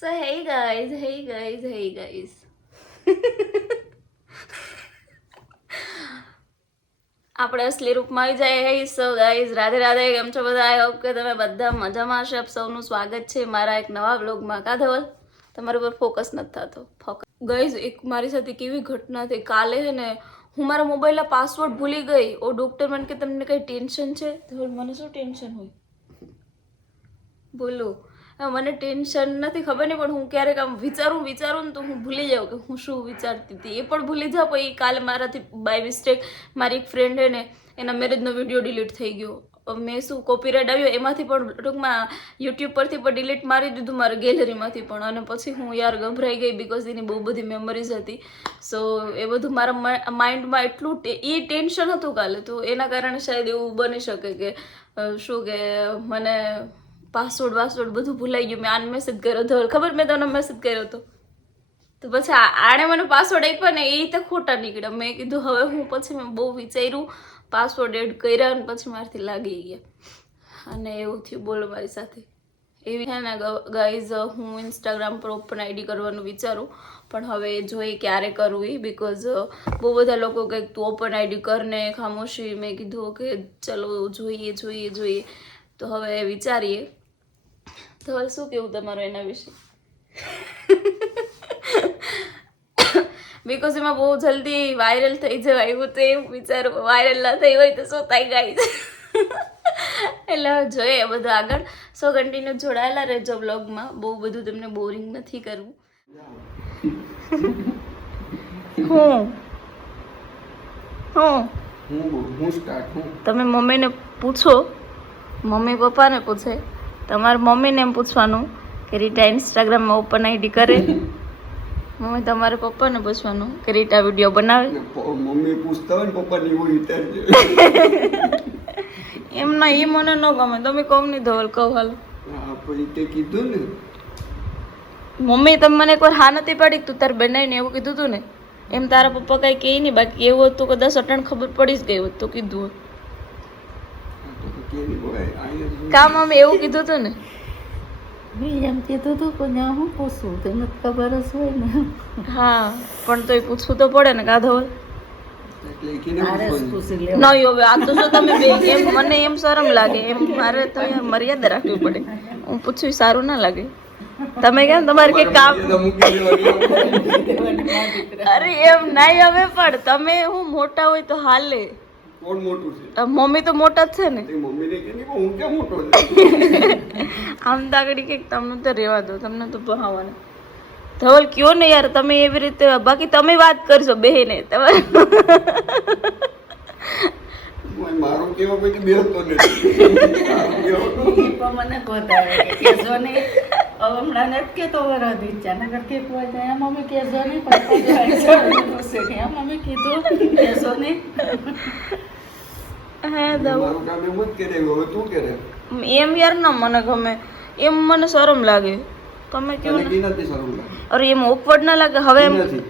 So hey guys. આપણે અસલી રૂપમાં આવી જાય. હે સો ગાઈઝ, રાધે રાધે. કેમ છો બધા? આઈ હોપ કે તમે બધા મજામાં હશે. આપ સૌનું સ્વાગત છે મારા એક નવા વ્લોગમાં. કા ધવલ, તમારા પર ફોકસ નથી થતો. ગાઈઝ, એક મારી સાથે કેવી ઘટના થઈ. કાલે હે ને હું મારા મોબાઈલના પાસવર્ડ ભૂલી ગઈ. ઓ ડૉક્ટર મને કે તમને કંઈ ટેન્શન છે? ધવલ, મને શું ટેન્શન હોય? બોલો. મને ટેન્શન નથી, ખબર નહીં, પણ હું ક્યારેક આમ વિચારું ને તો હું ભૂલી જાઉં કે હું શું વિચારતી હતી. એ પણ ભૂલી જાઉં. પછી કાલે મારાથી બાય મિસ્ટેક મારી એક ફ્રેન્ડ હે ને એના મેરેજનો વિડીયો ડિલીટ થઈ ગયો. મેં શું કોપીરાઇટ આવ્યો એમાંથી પણ ટૂંકમાં યુટ્યુબ પરથી પણ ડિલીટ મારી દીધું, મારા ગેલેરીમાંથી પણ. અને પછી હું યાર ગભરાઈ ગઈ, બિકોઝ એની બહુ બધી મેમરીઝ હતી. સો એ બધું મારા માઇન્ડમાં એટલું એ ટેન્શન હતું કાલે, તો એના કારણે શાયદ એવું બની શકે કે શું કે મને પાસવર્ડ બધું ભૂલાઈ ગયું. મેં આને મેસેજ કર્યો હતો, ખબર મેં તને મેસેજ કર્યો હતો, તો પછી આણે મને પાસવર્ડ આપ્યો ને એ તો ખોટા નીકળ્યા. મેં કીધું હવે હું પછી મેં બહુ વિચાર્યું, પાસવર્ડ એડ કર્યા અને પછી મારાથી લાગી ગયા અને એવું થયું. બોલો મારી સાથે એવી છે ને ગાઈઝ. હું ઇન્સ્ટાગ્રામ પર ઓપન આઈડી કરવાનું વિચારું, પણ હવે જોઈએ ક્યારે કરવું એ, બિકોઝ બહુ બધા લોકો કંઈક તું ઓપન આઈડી કરને ખામોશી. મેં કીધું કે ચલો જોઈએ. તો હવે વિચારીએ. તો હવે શું કેવું તમારું એના વિશે? બિકોઝ એમાં બહુ જલ્દી વાયરલ થઈ જવાય એવું તો એવું વિચારું. વાયરલ ના થઈ હોય તો શું થાય ગાઈઝ? એટલે જોઈએ બધું આગળ. સો કન્ટિન્યુ જોડાયેલા રહેજો બ્લોગમાં. બહુ બધું તમને બોરિંગ નથી કરવું. તમે મમ્મીને પૂછો, મમ્મી પપ્પાને પૂછે. તમારા મમ્મીને એમ પૂછવાનું કે રીટા ઇન્સ્ટાગ્રામમાં ઓપન આઈડી કરે. મમ્મી તમારે પપ્પાને પૂછવાનું કે રીટા વિડીયો બનાવે. મમ્મી પૂછતા હોય ને પપ્પાની એવું વિચારજે. એમ ના, એ મને ન ગમે. તમે કહો નહીં ધવલ, કહો હાલો. પછી તે કીધું ને મમ્મી તમે મને એકવાર હા નથી પાડી, તું તાર બનાવીને એવું કીધું તું ને. એમ તારા પપ્પા કઈ કહે નહીં. બાકી એવું હતું કે 10 અટણ ખબર પડી જ ગઈ હોત તો કીધું હોત. કા મમ્મી એવું કીધું હતું ને? એમ કીધું હતું પણ હું પૂછું, તેને ખબર જ હોય ને. હા, પણ તોય પૂછવું તો પડે ને. કા ધવલ? પૂછી લે. નહીં હવે આ તો શું તમે બે એમ, મને એમ શરમ લાગે. એમ મારે તો મર્યાદા રાખવી પડે. હું પૂછું સારું ના લાગે. તમે કેમ તમારે કે કામ? અરે એમ નહીં હવે, પણ તમે હું મોટા હોય તો હાલે. કોણ મોટું છે? મમ્મી તો મોટા જ છે ને. મમ્મીને કે હું ક્યાં મોટો છું? આમ તો આગળ કંઈક તમને તો રહેવા દો, તમને તો ભણાવવાના. ધવલ કયો ને યાર, તમે એવી રીતે. બાકી તમે વાત કરશો બેહીને તમારે. મારું કેવો પછી બેસતો નથી. મને બતાવે કે કેજો નહીં. હવે હમણાં નથી કેતો વરદ ઈચ્છા નગર કે કોઈ જાય મમ્મી કેજો નહીં. પૂછે કે મમ્મી કીધું કેજો નહીં. હા ધવલ, મારું કામ એમ જ કરે. હવે તું કરે એમ યાર ના મને ગમે. એમ મને શરમ લાગે. તમે કેવું તને કી નથી સારું લાગે? અરે એમ ઓકવર્ડ ના લાગે. હવે એમ નથી.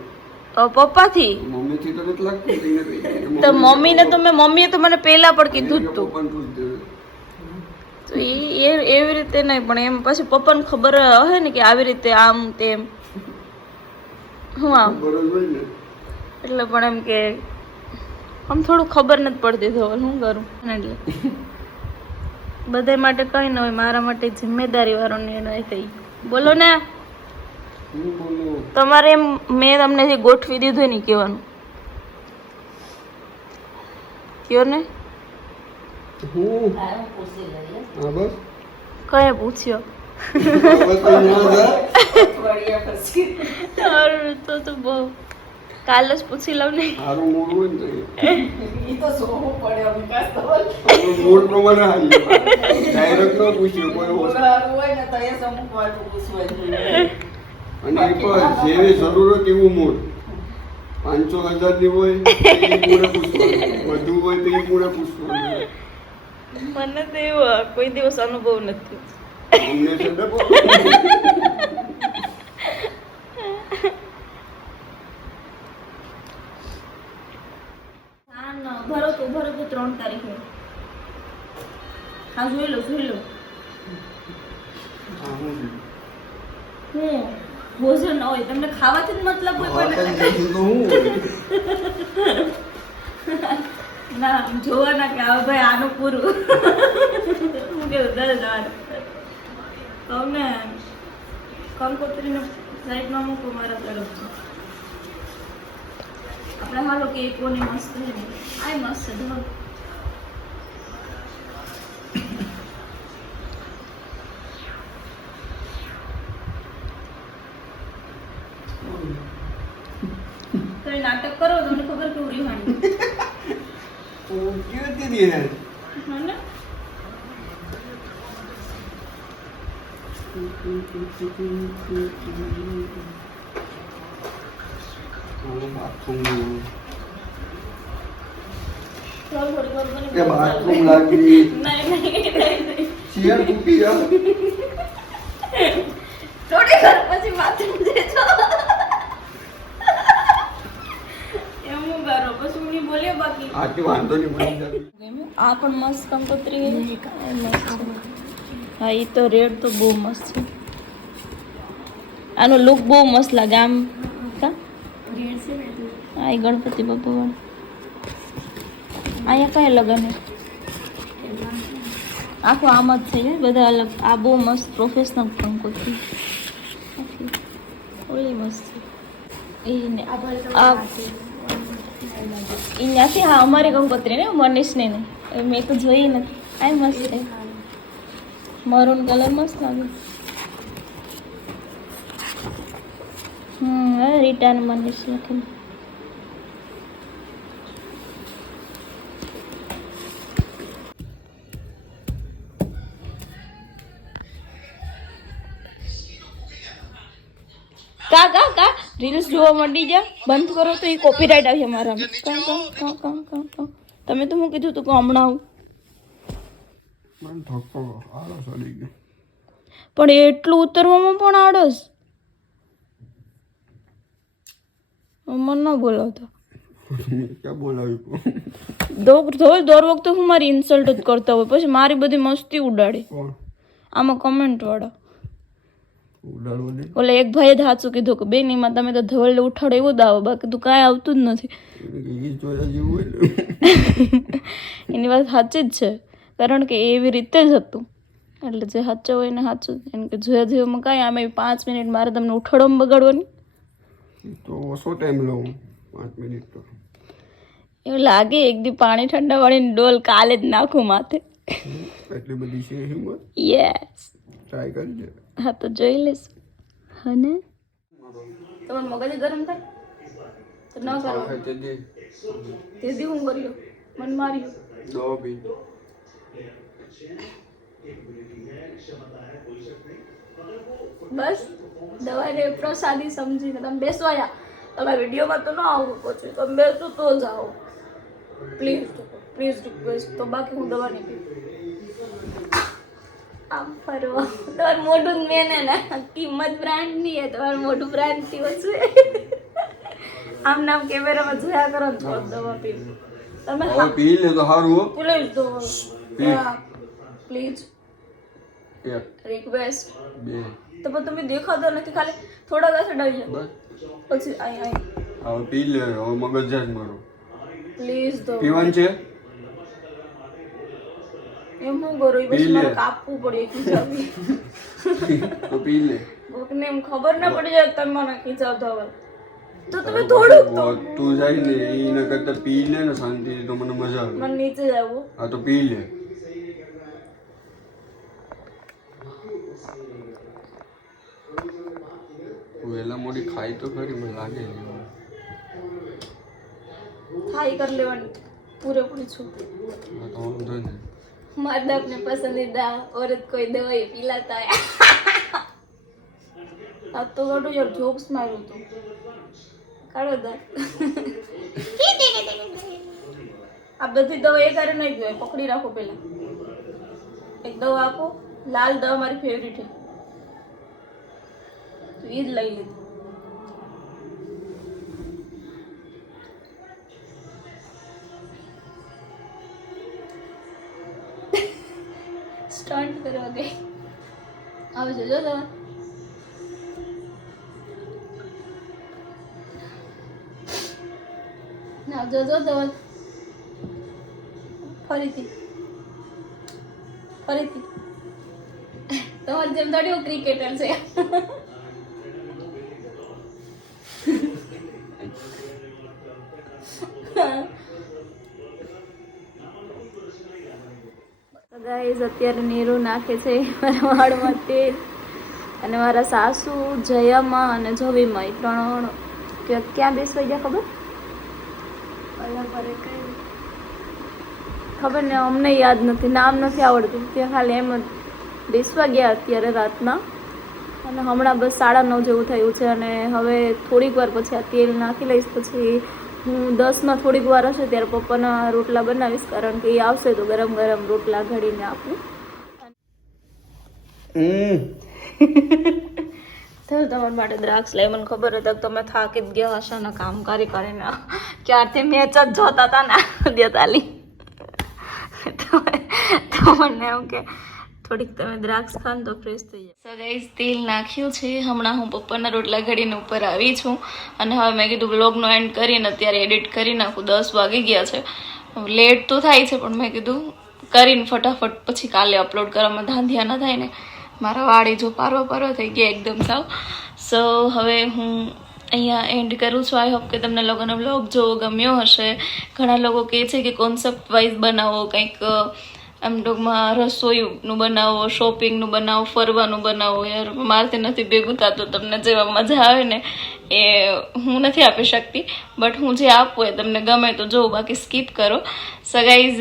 પપ્પાથી મમ્મીથી તો નથી લાગતું. તો મમ્મીને તો મમ્મીએ તો મને પહેલા પણ કીધું જ તું. પણ પૂછ દે. તો એ એવી રીતે નહીં, પણ એમ પછી પપ્પાને ખબર હશે ને કે આવી રીતે આમ તેમ. હું આમ બરોબર હોય ને. એટલે પણ એમ કે આમ થોડું ખબર નથી પડતી. ધવલ શું કરું એટલે બધા માટે કંઈ ન હોય, મારા માટે જિમ્મેદારી વાળો નિર્ણય થઈ. બોલો ને. હું બોલું તમારે એમ મેં તમને જે ગોઠવી દીધું ને કહેવાનું. કયો ને. હું પૂછી લઈએ. હા બસ કયા પૂછ્યો? બસ અહીંયા જા. વળ્યા પછી તો બહુ કાલ જ પૂછી લઉં ને. સારું મૂડ હોય ને તો ઈ તો સોવું પડે અમે કાસ તો મૂડ પ્રમાણે હાલી ડાયરેક્ટ ન પૂછ્યું કોઈ હોત. સારું હોય ને તો એ સમૂહ વાળું પૂછવાનું. અને એ પણ જેવી જરૂર હોય તેવું મૂડ. 500,000 ની હોય તો એ મૂડે પૂછવાનું, વધુ હોય તો એ મૂડે પૂછવાનું. મને તો એવો કોઈ દિવસ અનુભવ નથી. અમને છે ને ભરો તો 3 તારીખે. હા જોઈ લો. હા હું હું બોઝો ન હોય તમને ખાવાથી જ મતલબ હોય વાત જ પણ નથી તો હું હોય. ના જોવાના કે હવે ભાઈ આનું પૂરું હું કેવું 10,000 કહું ને કંકોત્રીને સાઈડમાં મૂકું મારા તરફથી આપણે હાલો કે એ કોની મસ્ત છે ને આ મસ્ત છે જો તો એ નાટક કરો તમને ખબર કેવું રીહાણી હું કેતી હતી યાર. હા ને બાથરૂમ ચાલ થોડી વાર મને કે બાથરૂમ લાગી નહીં ચેર તૂટી યાર. થોડી વાર પછી બાથરૂમ જજો એમ હું કરો પછી હું નહીં બોલ્યો બાકી આથી વાંધો નહીં બની જાય. આ પણ મસ્ત કંકોત્રી હા એ તો રેડ તો બહુ મસ્ત છે આનો લુક બહુ મસ્ત લાગે આમ કા હા એ ગણપતિ બાપા વાળું અહીંયા કયા લગન હે આખું આમ જ છે બધા અલગ આ બહુ મસ્ત પ્રોફેશનલ કંકોત્રી ઓલી મસ્ત છે એને આ ત્યાંથી હા અમારી કંકોત્રી ને મનીષને નહીં મેં તો જોઈ નથી આ મસ્ત છે મરૂન કલર મસ્ત લાગે રિટર્ન મનીષ લખીને કા રીલ્સ જોવા માંડી જા બંધ કરો તો એ કોપીરાઇટ આવશે મારા તમે તો હું કીધું તું કે હમણાં આવું મને થપ્પો આળસ આવી ગયો. પણ એટલું ઉતરવામાં પણ આળસ મને ન બોલાવતા મેં ક્યાં બોલાવ્યું દર વખતે હું મારી ઇન્સલ્ટ જ કરતા હોય પછી મારી બધી મસ્તી ઉડાડી કોણ આમાં કમેન્ટ વાળા ઉડાડવા દે. ઓલે એક ભાઈએ જ સાચું કીધું કે બેન એમાં તમે તો ધવલને ઉઠાડો એવું જ આવો બાકી તું કાંઈ આવતું જ નથી એ જોયા જેવું હોય ને. એની વાત સાચી જ છે કારણ કે એ એવી રીતે જ હતું એટલે જે સાચો હોય ને સાચું જ એમ કે જોયા જેવામાં કાંઈ આમે 5 મિનિટ મારે તમને ઉઠાડવામાં બગાડવાની તો ઓછો ટાઈમ લઉં 5 મિનિટ તો. એવું લાગે એક દી પાણી ઠંડા વાળીને ડોલ કાલે જ નાખું માથે એટલી બધી છે હિંમત. યસ ટ્રાય કરજે. હા તો જોઈ લઈશ હા ને તમારું મગજ ગરમ થાય તો ન કરો તે દી હું કર્યો મન માર્યું બસ દવાને પ્રસાદી સમજીને તમે બેસવાયા તમે વિડીયોમાં તો ન આવું પછી તમે બેસો તો જાઓ પ્લીઝ રિક્વેસ્ટ તો બાકી હું દવા નહીં પીવું આમ ફરવા તમારું મોઢું મેન હે ને કિંમત બ્રાન્ડની હે તમારું મોઢું બ્રાન્ડથી ઓછું આમ નામ કેમેરામાં જોયા કરો ને તો દવા પીવું તમે હવે પી લે તો સારું હો. પ્લીઝ દો Please. પ્લીઝ એક રિક્વેસ્ટ બે તો પણ તમે દેખાતો નથી ખાલી થોડા ઘાસ ડાવી જાય બસ પછી અહીં હવે પી લે હવે મગજ જાય મારો. પ્લીઝ દો પીવાનું છે એમ હું કરું એ પી પછી લે. મારે કાપવું પડે ખીચાવી તો પી લે. કોકને એમ ખબર ના પડી જાય કે તમે મને ખીચાવતા હોય તો તમે થોડુંક તો તું જાય ને એના કરતા પી લે ને શાંતિ તો મને મજા આવે. મને નીચે જવું હા તો પી લે. તું વહેલા મોડી ખાઈ તો ખરી મને લાગે છે. થાઈ કરી લેવાની પૂરેપૂરી છું હા તો વાંધો નહીં. मर्द अपने पसंदीदा औरत कोई दवाई पिलाता है अब तो गटू यार जोक्स मारू तो काढो दात આ બધી દવા એક હારે નહીં જોઈએ પકડી રાખો પહેલા એક દવા આપો લાલ દવા મારી ફેવરિટ છે તો એ જ લઈ લીધી સ્ટન્ટ કરવા ગઈ આવજો જો દવા હા જોજો ધવલ ફરીથી તમારી જેમ થોડી હું ક્રિકેટર છે ગાઈઝ અત્યારે નીરુ નાખે છે મારા વાળમાં તેલ અને મારા સાસુ જયામાં અને જવીમાં એ ત્રણ ક્યાં બેસવાઈ ગયા ખબર ને અમને યાદ નથી નામ નથી આવડતું ત્યાં ખાલી એમ જ બેસવા ગયા અત્યારે રાતના અને હમણાં બસ 9:30 જેવું થયું છે અને હવે થોડીક વાર પછી આ તેલ નાખી લઈશ પછી હું 10માં થોડીક વાર હશે ત્યારે પપ્પાના રોટલા બનાવીશ કારણ કે એ આવશે તો ગરમ ગરમ રોટલા ઘડીને આપું તમારા માટે દ્રાક્ષ લઈ મને ખબર હતી કે તમે થાકી જ ગયા હશો ને કામ કરીને ક્યારથી મેચ જ જોતા હતા ને દેતાલી તો મને એમ કે થોડીક તમે દ્રાક્ષ ખાન તો ફ્રેશ થઈ જાય સો ગાઈઝ તેલ નાખ્યું છે હમણાં હું પપ્પાના રોટલા ઘડીને ઉપર આવી છું અને હવે મેં કીધું બ્લોગનો એન્ડ કરીને અત્યારે એડિટ કરી નાખું 10 વાગી ગયા છે લેટ તો થાય છે પણ મેં કીધું કરીને ફટાફટ પછી કાલે અપલોડ કરવામાં ધાંધિયા ન થાય ને મારા વાળી જો પારવા થઈ ગયા એકદમ સાવ સો હવે હું અહીંયા એન્ડ કરું છું આઈ હોપ કે તમને લોકોનો બ્લોગ જોવો ગમ્યો હશે ઘણા લોકો કહે છે કે કોન્સેપ્ટ વાઇઝ બનાવો કંઈક એમ ટૂંકમાં રસોઈનું બનાવો શોપિંગનું બનાવો ફરવાનું બનાવો યાર મારાથી નથી ભેગું થતું તમને જેવા મજા આવે ને એ હું નથી આપી શકતી બટ હું જે આપું એ તમને ગમે તો જોઉં બાકી સ્કીપ કરો so guys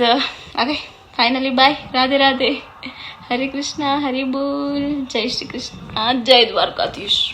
okay finally bye Radhe Radhe Hare Krishna Hari બોલ જય શ્રી કૃષ્ણ જય દ્વારકાધીશ